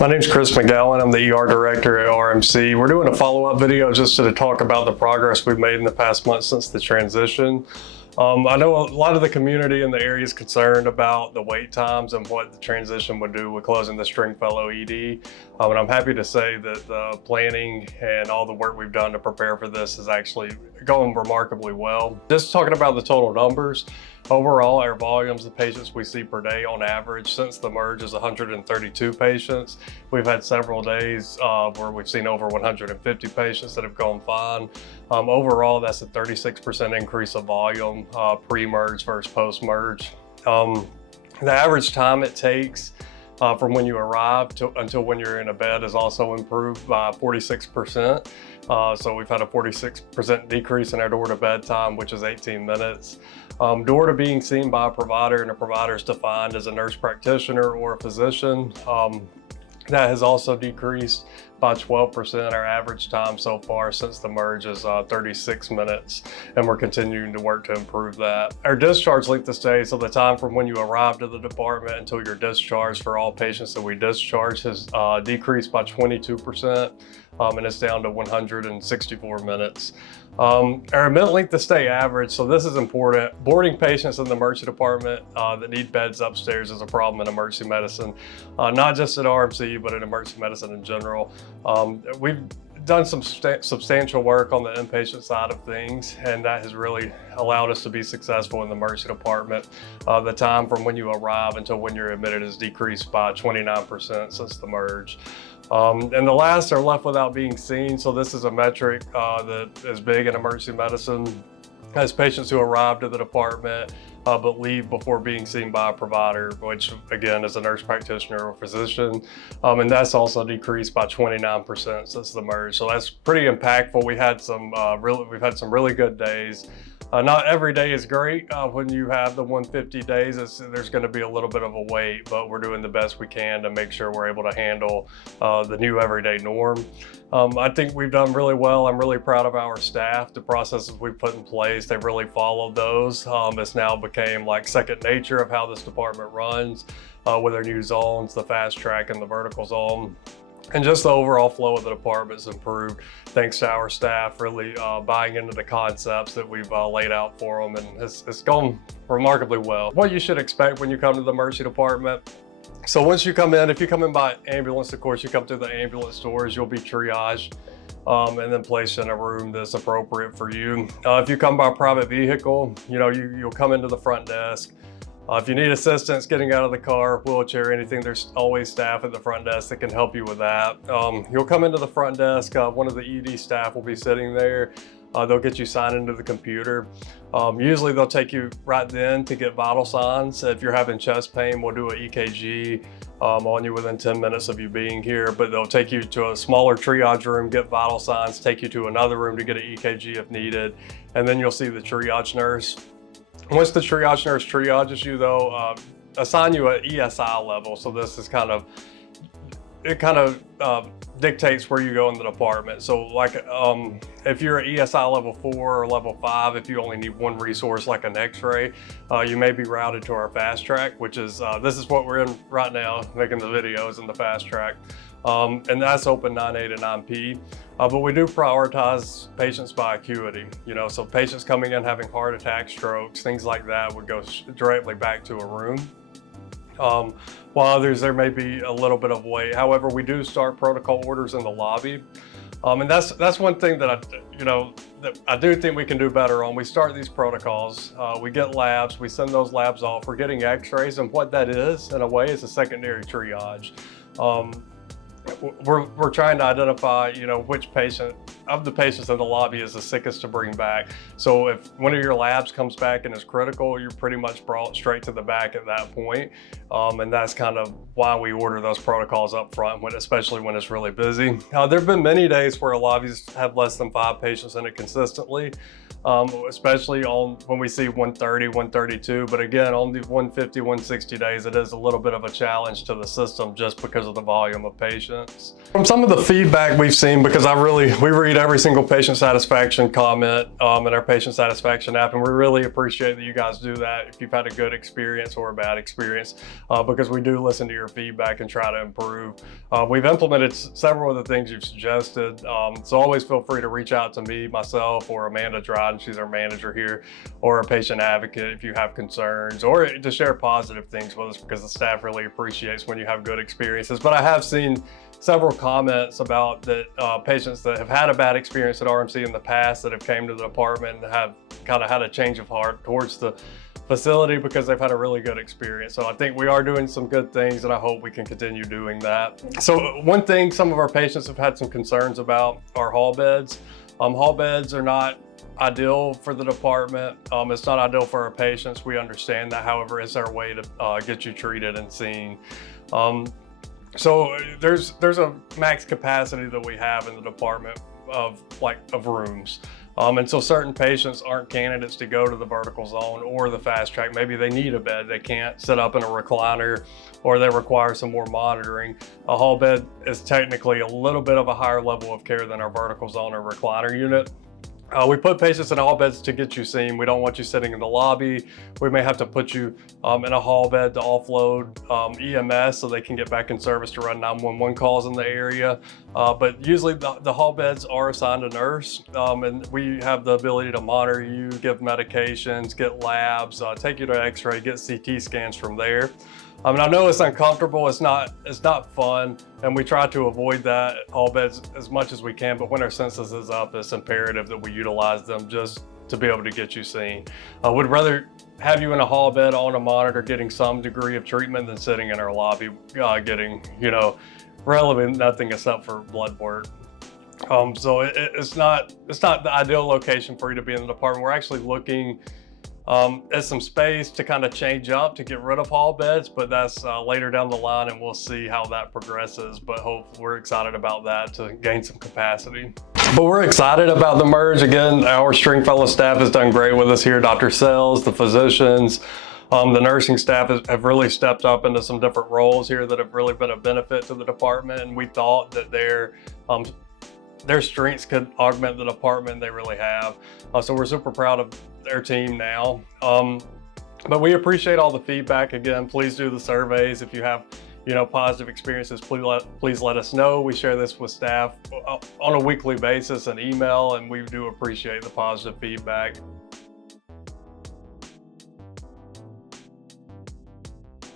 My name's Chris McGowan. I'm the ER director at RMC. We're doing a follow-up video just to talk about the progress we've made in the past month since the transition. I know a lot of the community in the area is concerned about the wait times and what the transition would do with closing the Stringfellow ED. And I'm happy to say that the planning and all the work we've done to prepare for this is actually going remarkably well. Just talking about the total numbers, overall, our volumes of patients we see per day on average since the merge is 132 patients. We've had several days where we've seen over 150 patients that have gone fine. Overall, that's a 36% increase of volume pre-merge versus post-merge. The average time it takes from when you arrive until when you're in a bed is also improved by 46%. So we've had a 46% decrease in our door-to-bed time, which is 18 minutes. Door to being seen by a provider, and a provider is defined as a nurse practitioner or a physician. That has also decreased by 12%. Our average time so far since the merge is 36 minutes, and we're continuing to work to improve that. Our discharge length of stay, so the time from when you arrive to the department until you're discharged for all patients that we discharge, has decreased by 22%, and it's down to 164 minutes. Our admit length of stay average, so this is important. Boarding patients in the emergency department that need beds upstairs is a problem in emergency medicine, not just at RMC, but in emergency medicine in general. We've done some substantial work on the inpatient side of things, and that has really allowed us to be successful in the emergency department. The time from when you arrive until when you're admitted has decreased by 29% since the merge. And the last are left without being seen. So this is a metric that is big in emergency medicine. As patients who arrive to the department but leave before being seen by a provider, which again is a nurse practitioner or physician, and that's also decreased by 29% since the merge. So that's pretty impactful. We've had some really good days. Not every day is great. When you have the 150 days, there's going to be a little bit of a wait, but we're doing the best we can to make sure we're able to handle the new everyday norm. I think we've done really well. I'm really proud of our staff. The processes we've put in place, they've really followed those. It's now became like second nature of how this department runs with our new zones, the fast track and the vertical zone. And just the overall flow of the department's improved thanks to our staff really buying into the concepts that we've laid out for them, and it's gone remarkably well. What you should expect when you come to the emergency department. So once you come in, if you come in by ambulance, of course, you come through the ambulance doors, you'll be triaged and then placed in a room that's appropriate for you. If you come by a private vehicle, you'll come into the front desk. If you need assistance getting out of the car, wheelchair, anything, there's always staff at the front desk that can help you with that. You'll come into the front desk, one of the ED staff will be sitting there. They'll get you signed into the computer. Usually they'll take you right then to get vital signs. If you're having chest pain, we'll do an EKG on you within 10 minutes of you being here, but they'll take you to a smaller triage room, get vital signs, take you to another room to get an EKG if needed, and then you'll see the triage nurse. Once the triage nurse triages you though, assign you an ESI level. So this is it kind of dictates where you go in the department. So like if you're at ESI level 4 or level 5, if you only need one resource like an x-ray, you may be routed to our fast track, which is, this is what we're in right now, making the videos in the fast track. And that's open 9A to 9P. But we do prioritize patients by acuity. So patients coming in having heart attacks, strokes, things like that would go directly back to a room. While others, there may be a little bit of wait. However, we do start protocol orders in the lobby. And that's one thing that I do think we can do better on. We start these protocols, we get labs, we send those labs off. We're getting x-rays, and what that is, in a way, is a secondary triage. We're trying to identify, which patient of the patients in the lobby is the sickest to bring back. So if one of your labs comes back and is critical, you're pretty much brought straight to the back at that point. And that's kind of why we order those protocols up front, especially when it's really busy. There have been many days where lobbies have less than 5 patients in it consistently. Especially when we see 130, 132, but again, on the 150, 160 days, it is a little bit of a challenge to the system just because of the volume of patients. From some of the feedback we've seen, because we were read every single patient satisfaction comment in our patient satisfaction app, and we really appreciate that you guys do that if you've had a good experience or a bad experience, because we do listen to your feedback and try to improve. We've implemented several of the things you've suggested, so always feel free to reach out to me, myself, or Amanda Dryden, she's our manager here, or a patient advocate if you have concerns, or to share positive things with us, because the staff really appreciates when you have good experiences. But I have seen several comments about that patients that have had a bad experience at RMC in the past that have came to the department and have kind of had a change of heart towards the facility because they've had a really good experience. So I think we are doing some good things, and I hope we can continue doing that. So one thing some of our patients have had some concerns about are hall beds. Hall beds are not ideal for the department. It's not ideal for our patients. We understand that. However, it's our way to get you treated and seen. So there's a max capacity that we have in the department of rooms. And so certain patients aren't candidates to go to the vertical zone or the fast track. Maybe they need a bed. They can't sit up in a recliner, or they require some more monitoring. A hall bed is technically a little bit of a higher level of care than our vertical zone or recliner unit. We put patients in hall beds to get you seen. We don't want you sitting in the lobby. We may have to put you in a hall bed to offload EMS so they can get back in service to run 911 calls in the area. But usually the hall beds are assigned a nurse, and we have the ability to monitor you, give medications, get labs, take you to x-ray, get CT scans from there. I know it's uncomfortable, it's not fun, and we try to avoid that at hall beds as much as we can, but when our census is up, it's imperative that we utilize them just to be able to get you seen. I would rather have you in a hall bed on a monitor getting some degree of treatment than sitting in our lobby getting, relevant nothing except for blood work. So it's not the ideal location for you to be in the department. We're actually looking at some space to kind of change up to get rid of hall beds, but that's later down the line, and we'll see how that progresses. But we're excited about that to gain some capacity. But we're excited about the merge. Again, our Stringfellow staff has done great with us here. Dr. Sells, the physicians, the nursing staff have really stepped up into some different roles here that have really been a benefit to the department, and we thought that their strengths could augment the department. They really have. So we're super proud of their team now. But we appreciate all the feedback. Again, please do the surveys. If you have positive experiences, please let us know. We share this with staff on a weekly basis and email, and we do appreciate the positive feedback.